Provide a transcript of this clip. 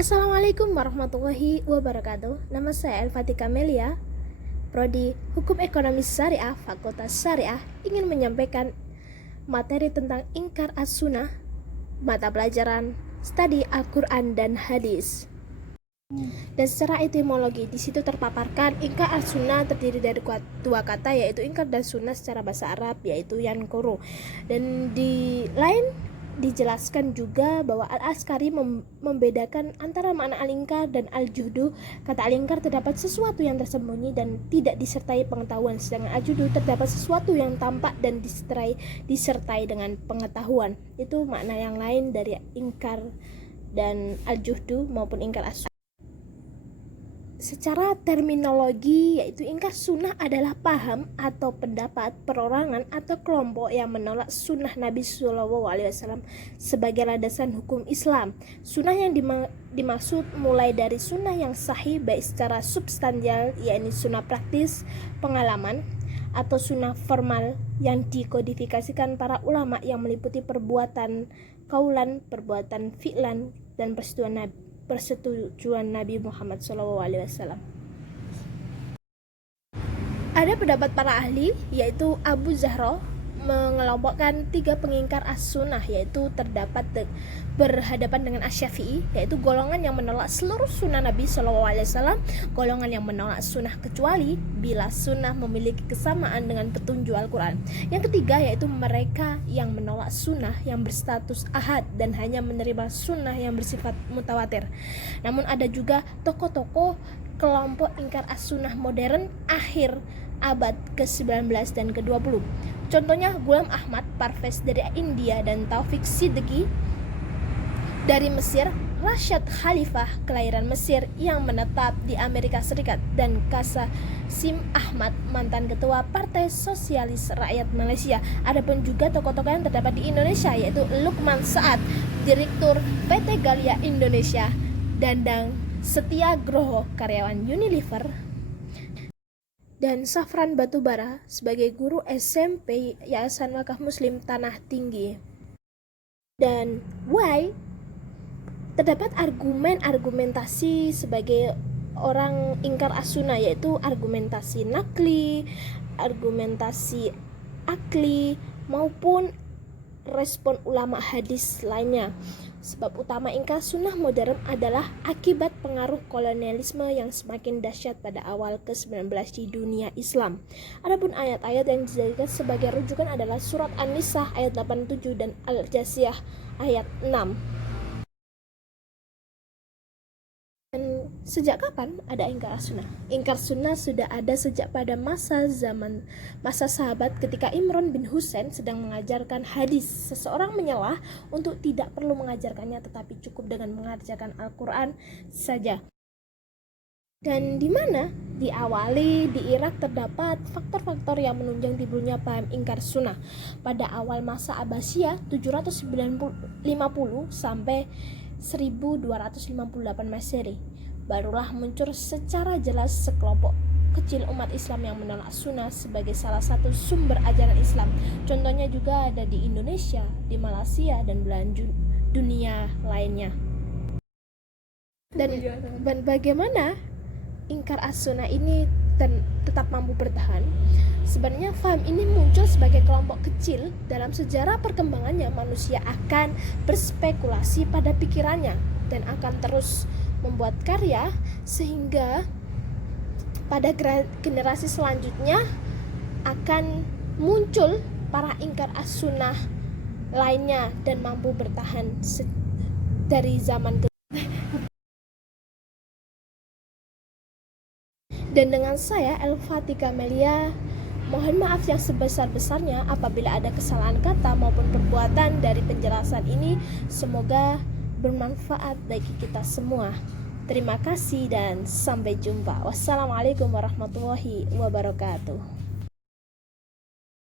Assalamualaikum warahmatullahi wabarakatuh. Nama saya Elfatika Melia, Prodi Hukum Ekonomi Syariah, Fakultas Syariah, ingin menyampaikan materi tentang Inkar As-Sunnah, mata pelajaran studi Al-Quran dan Hadis. Dan secara etimologi, di situ terpaparkan Inkar As-Sunnah terdiri dari dua kata, yaitu ingkar dan sunnah secara bahasa Arab, yaitu yankuru. Dan di lain dijelaskan juga bahwa Al-Askari membedakan antara makna al-ingkar dan al-juhdu. Kata al-ingkar terdapat sesuatu yang tersembunyi dan tidak disertai pengetahuan, sedangkan al-juhdu terdapat sesuatu yang tampak dan disertai dengan pengetahuan. Itu makna yang lain dari ingkar dan al-juhdu maupun ingkar as. Secara terminologi, yaitu ingkar sunnah adalah paham atau pendapat perorangan atau kelompok yang menolak sunnah Nabi SAW sebagai landasan hukum Islam. Sunnah yang dimaksud mulai dari sunnah yang sahih baik secara substansial, yakni sunnah praktis, pengalaman, atau sunnah formal yang dikodifikasikan para ulama yang meliputi perbuatan kaulan, perbuatan fi'lan, dan persetujuan Nabi Muhammad SAW. Ada pendapat para ahli, yaitu Abu Zahra mengelompokkan 3 pengingkar as-sunnah, yaitu terdapat berhadapan dengan Asy-Syafi'i, yaitu golongan yang menolak seluruh sunnah Nabi SAW, golongan yang menolak sunnah kecuali bila sunnah memiliki kesamaan dengan petunjuk Al-Quran. Yang ketiga, yaitu mereka yang menolak sunnah yang berstatus ahad dan hanya menerima sunnah yang bersifat mutawatir. Namun ada juga tokoh-tokoh kelompok ingkar as-sunnah modern akhir abad ke-19 dan ke-20. Contohnya Ghulam Ahmad Parvez dari India dan Taufik Siddiqui dari Mesir, Rashad Khalifah kelahiran Mesir yang menetap di Amerika Serikat, dan Qasim Ahmad mantan ketua Partai Sosialis Rakyat Malaysia. Adapun juga tokoh-tokoh yang terdapat di Indonesia, yaitu Lukman Saat, Direktur PT Galia Indonesia, Dandang Setiagroho, karyawan Unilever, dan Safran Batubara sebagai guru SMP Yayasan Wakaf Muslim Tanah Tinggi. Dan Y terdapat argumentasi sebagai orang ingkar as-sunnah, yaitu argumentasi nakli, argumentasi akli, maupun respon ulama hadis lainnya. Sebab utama ingkar sunnah modern adalah akibat pengaruh kolonialisme yang semakin dahsyat pada awal ke-19 di dunia Islam. Adapun ayat-ayat yang dijadikan sebagai rujukan adalah surat An-Nisa ayat 87 dan Al-Jasiyah ayat 6. Dan sejak kapan ada ingkar as-sunnah? Ingkar sunnah sudah ada sejak pada masa sahabat, ketika Imran bin Husain sedang mengajarkan hadis. Seseorang menyelah untuk tidak perlu mengajarkannya, tetapi cukup dengan mengajarkan Al-Quran saja. Dan di mana diawali di Irak terdapat faktor-faktor yang menunjang timbulnya paham ingkar sunnah. Pada awal masa Abbasiyah 750 sampai 1258 Masehi, barulah muncul secara jelas sekelompok kecil umat Islam yang menolak sunnah sebagai salah satu sumber ajaran Islam. Contohnya juga ada di Indonesia, di Malaysia, dan belahan dunia lainnya. Dan bagaimana ingkar as-sunnah ini tetap mampu bertahan? Sebenarnya faham ini muncul sebagai kelompok kecil. Dalam sejarah perkembangannya, manusia akan berspekulasi pada pikirannya dan akan terus membuat karya, sehingga pada generasi selanjutnya akan muncul para ingkar as-sunnah lainnya dan mampu bertahan dari zaman ke. Dan dengan saya Elfatika Melia, mohon maaf yang sebesar-besarnya apabila ada kesalahan kata maupun perbuatan dari penjelasan ini. Semoga bermanfaat bagi kita semua. Terima kasih dan sampai jumpa. Wassalamualaikum warahmatullahi wabarakatuh.